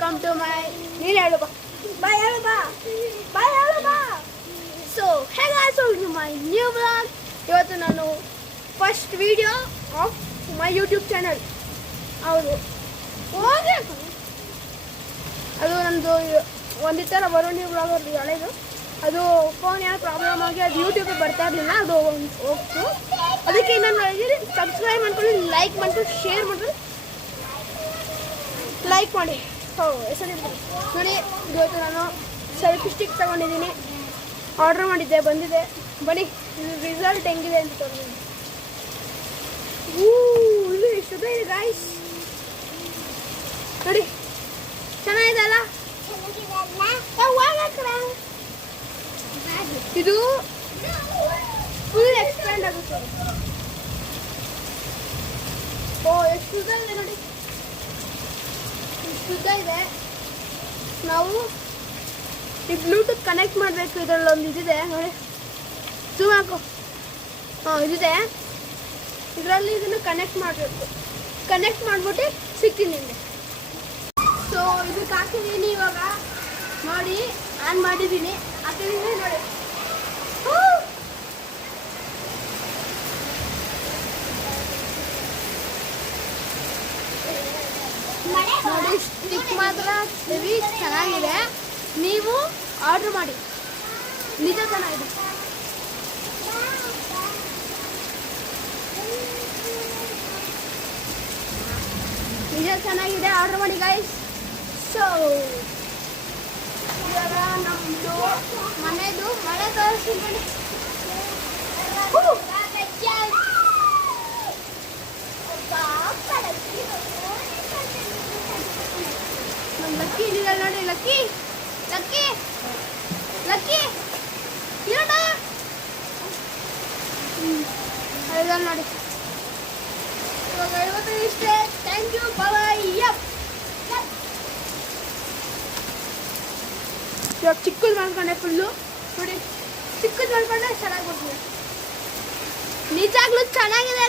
Welcome to my ನೀನು ಹೇಳು ಬಾ ಬಾಯ್ ಹೇಳು ಬಾ ಬಾಯ್ ಹೇಳು ಬಾ. ಸೊ ಹೇಗಾಯ್ತು ಮೈ ನ್ಯೂ ಬ್ಲಾಗ್. ಇವತ್ತು ನಾನು first video of my YouTube channel. ಹೌದು ಹೋಗಿ ಅದು ನಮ್ಮದು ಒಂದಿತ್ತರ ವರುಣಿ ಬ್ಲಾಗ್ ಅವ್ರದ್ದು ಹಳೆಯದು. ಅದು ಫೋನ್ ಏನೋ ಪ್ರಾಬ್ಲಮ್ ಆಗಿ ಅದು ಯೂಟ್ಯೂಬಿಗೆ ಬರ್ತಾ ಇರಲಿಲ್ಲ, ಅದು ಹೋಗ್ತು. ಅದಕ್ಕೆ ನಾನು ಸಬ್ಸ್ಕ್ರೈಬ್ ಮಾಡ್ಕೊಂಡು ಲೈಕ್ ಮಾಡ್ಕೊಂಡು ಶೇರ್ ಮಾಡ್ಕೊಂಡು ಲೈಕ್ ಮಾಡಿ. ಹೆಸರು ನೋಡಿ, ಇವತ್ತು ನಾನು ಸೆಲ್ಫಿ ಸ್ಟಿಕ್ ತಗೊಂಡಿದ್ದೀನಿ. ಆರ್ಡ್ರ್ ಮಾಡಿದ್ದೆ, ಬಂದಿದೆ. ಬನ್ನಿ ರಿಸಲ್ಟ್ ಹೆಂಗಿದೆ ಅಂತ ತಗೊಂಡು. ಇದು ಇಷ್ಟದ ಇದೆ ಗಾಯ್ಸ್, ನೋಡಿ ಚೆನ್ನಾಗಿದೆ ಅಲ್ಲ. ಇದು ಫುಲ್ ಎಕ್ಸ್ಪ್ಯಾಂಡ್ ಆಗುತ್ತೆ. ಎಷ್ಟು ಉದ್ದ ಇದೆ ನೋಡಿ, ಇಷ್ಟು ಉದ್ದ ಇದೆ. ನಾವು ಈ ಬ್ಲೂಟೂತ್ ಕನೆಕ್ಟ್ ಮಾಡಬೇಕು. ಇದರಲ್ಲಿ ಒಂದು ಇದಿದೆ ನೋಡಿ, ಜೂಮ್ ಹಾಕು. ಇದಿದೆ, ಇದರಲ್ಲಿ ಇದನ್ನು ಕನೆಕ್ಟ್ ಮಾಡಬೇಕು. ಕನೆಕ್ಟ್ ಮಾಡಿಬಿಟ್ಟು ಸಿಗ್ತೀನಿ ನಿಮಗೆ. ಸೊ ಇದಕ್ಕೆ ಹಾಕಿದ್ದೀನಿ ಇವಾಗ ನೋಡಿ, ಆನ್ ಮಾಡಿದ್ದೀನಿ, ಹಾಕಿದ್ದೀನಿ ನೋಡಿ. ನೋಡಿ ಸ್ಟಿಕ್ ಮಾತ್ರ ಹೆವಿ ಚೆನ್ನಾಗಿದೆ. ನೀವು ಆರ್ಡ್ರ್ ಮಾಡಿ, ನಿಜ ಚೆನ್ನಾಗಿದೆ. ನಿಜ ಚೆನ್ನಾಗಿದೆ, ಆರ್ಡ್ರ್ ಮಾಡಿ ಗಾಯ್ಸ್. ಸೊ ಇವಾಗ ನಮ್ಮದು ಮನೆದು ಮಳೆ ತೋರಿಸ್ತೀನಿ. ನಮ್ಮ ಲಕ್ಕಿ ಇಲ್ಲಿದೆ ನೋಡಿ, ಲಕ್ಕಿ ಲಕ್ಕಿ ಲಕ್ಕಿ ಇರೋಣ ಅದ ನೋಡಿ. ಇವಾಗ 55 ಇಷ್ಟೇ. ಥ್ಯಾಂಕ್ ಯು, ಬಾಯ್. ಇವಾಗ ಚಿಕ್ಕದು ಮಾಡ್ಕೊಂಡೆ ಫುಲ್ಲು ನೋಡಿ, ಚಿಕ್ಕದು ಮಾಡ್ಕೊಂಡೆ ಚೆನ್ನಾಗಿ ಬರ್ತೀನಿ. ನಿಜಾಗ್ಲೂ ಚೆನ್ನಾಗಿದೆ.